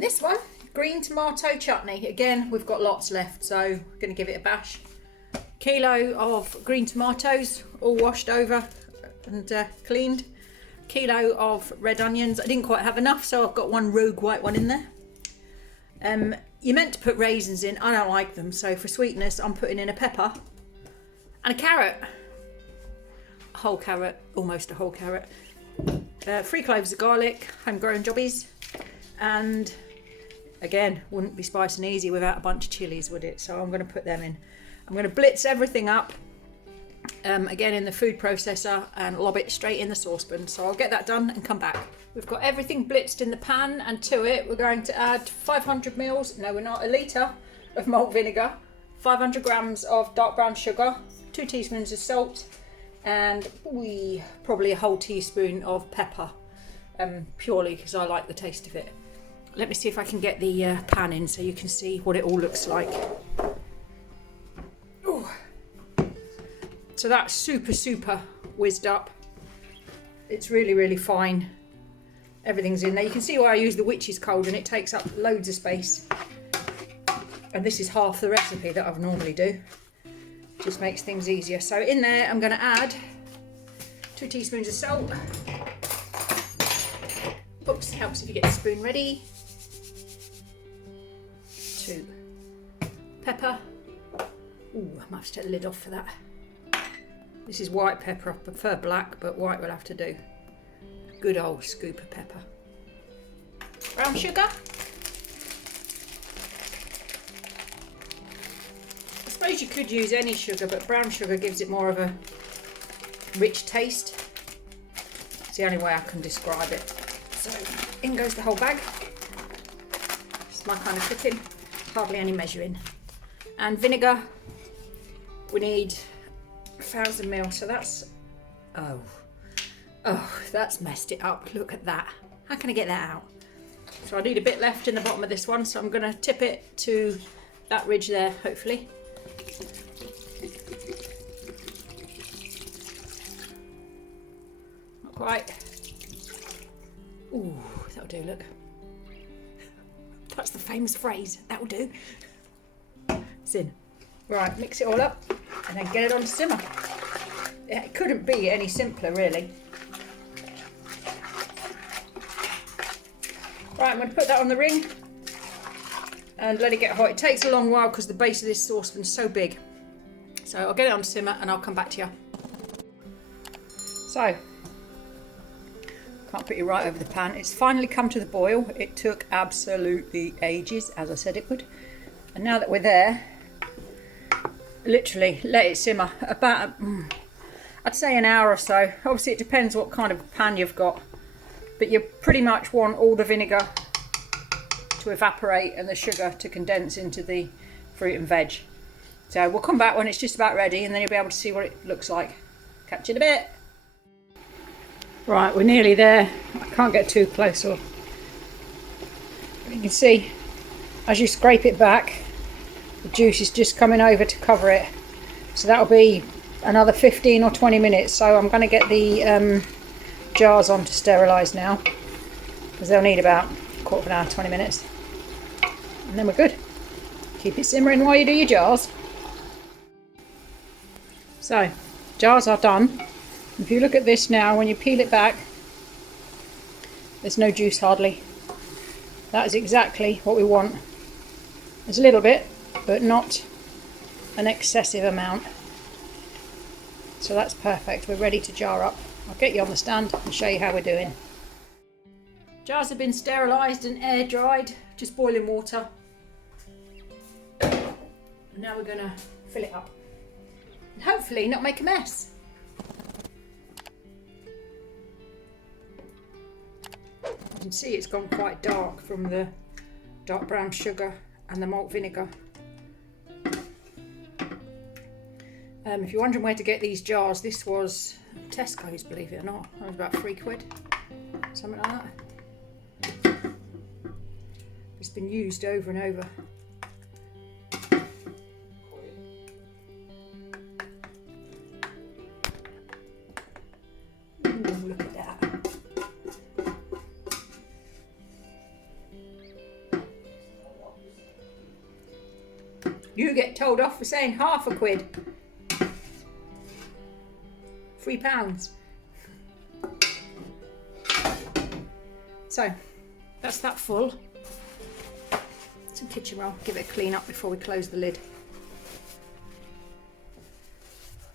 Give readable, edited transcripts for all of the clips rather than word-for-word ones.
And this one, green tomato chutney. Again, we've got lots left, so I'm going to give it a bash. Kilo of green tomatoes, all washed over and cleaned. Kilo of red onions. I didn't quite have enough, so I've got one rogue white one in there. You're meant to put raisins in. I don't like them, so for sweetness I'm putting in a pepper and a carrot. A whole carrot, almost a whole carrot. 3 cloves of garlic, homegrown jobbies. And again, wouldn't be spice and easy without a bunch of chilies, would it? So I'm going to put them in. I'm going to blitz everything up again in the food processor and lob it straight in the saucepan. So I'll get that done and come back. We've got everything blitzed in the pan, and to it we're going to add 500 mils, no we're not, a litre of malt vinegar, 500 grams of dark brown sugar, 2 teaspoons of salt, and probably a whole teaspoon of pepper, purely because I like the taste of it. Let me see if I can get the pan in so you can see what it all looks like. Ooh. So that's super whizzed up. It's really fine. Everything's in there. You can see why I use the witch's cold, and it takes up loads of space. And this is half the recipe that I normally do. Just makes things easier. So in there I'm going to add 2 teaspoons of salt. Oops, helps if you get the spoon ready. 2 pepper. Ooh, I might have to take the lid off for that. This is white pepper. I prefer black, but white will have to do. Good old scoop of pepper. Brown sugar. I suppose you could use any sugar, but brown sugar gives it more of a rich taste. It's the only way I can describe it. So in goes the whole bag. It's my kind of cooking. Hardly any measuring. And vinegar. We need 1,000 ml. So that's oh, that's messed it up. Look at that. How can I get that out? So I need a bit left in the bottom of this one, so I'm going to tip it to that ridge there, hopefully. Not quite. Ooh, that'll do, look. That's the famous phrase. That'll do. It's in. Right, mix it all up and then get it on to simmer. It couldn't be any simpler, really. Right, I'm going to put that on the ring and let it get hot. It takes a long while because the base of this saucepan is so big. So I'll get it on to simmer and I'll come back to you. So, can't put you right over the pan. It's finally come to the boil. It took absolutely ages, as I said it would. And now that we're there, literally let it simmer about, I'd say an hour or so. Obviously it depends what kind of pan you've got. But you pretty much want all the vinegar to evaporate and the sugar to condense into the fruit and veg. So we'll come back when it's just about ready, and then you'll be able to see what it looks like. Catch you in a bit. Right, we're nearly there. I can't get too close, or you can see as you scrape it back, the juice is just coming over to cover it. So that'll be another 15 or 20 minutes. So I'm going to get the jars on to sterilise now, because they'll need about a quarter of an hour, 20 minutes, and then we're good. Keep it simmering while you do your jars. So jars are done. If you look at this now, when you peel it back, there's no juice hardly. That is exactly what we want. There's a little bit, but not an excessive amount. So that's perfect. We're ready to jar up. I'll get you on the stand and show you how we're doing. Jars have been sterilised and air dried, just boiling water. And now we're going to fill it up and hopefully not make a mess. You can see it's gone quite dark from the dark brown sugar and the malt vinegar. If you're wondering where to get these jars, this was Tesco's, believe it or not. That was about £3, something like that. It's been used over and over. Ooh, look at that. You get told off for saying half a quid. £3. So that's that full. Some kitchen roll. Give it a clean up before we close the lid.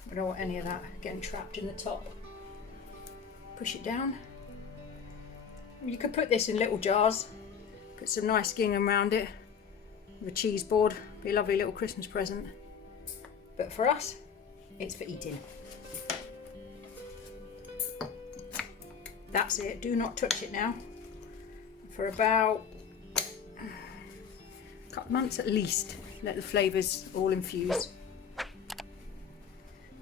I don't want any of that getting trapped in the top. Push it down. You could put this in little jars. Put some nice gingham around it with a cheese board. Be a lovely little Christmas present. But for us, it's for eating. That's it. Do not touch it now. For about a couple of months at least. Let the flavours all infuse.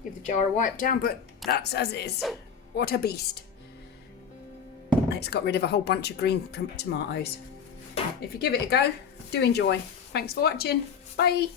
Give the jar a wipe down, but that's as is. What a beast. And it's got rid of a whole bunch of green tomatoes. If you give it a go, do enjoy. Thanks for watching. Bye.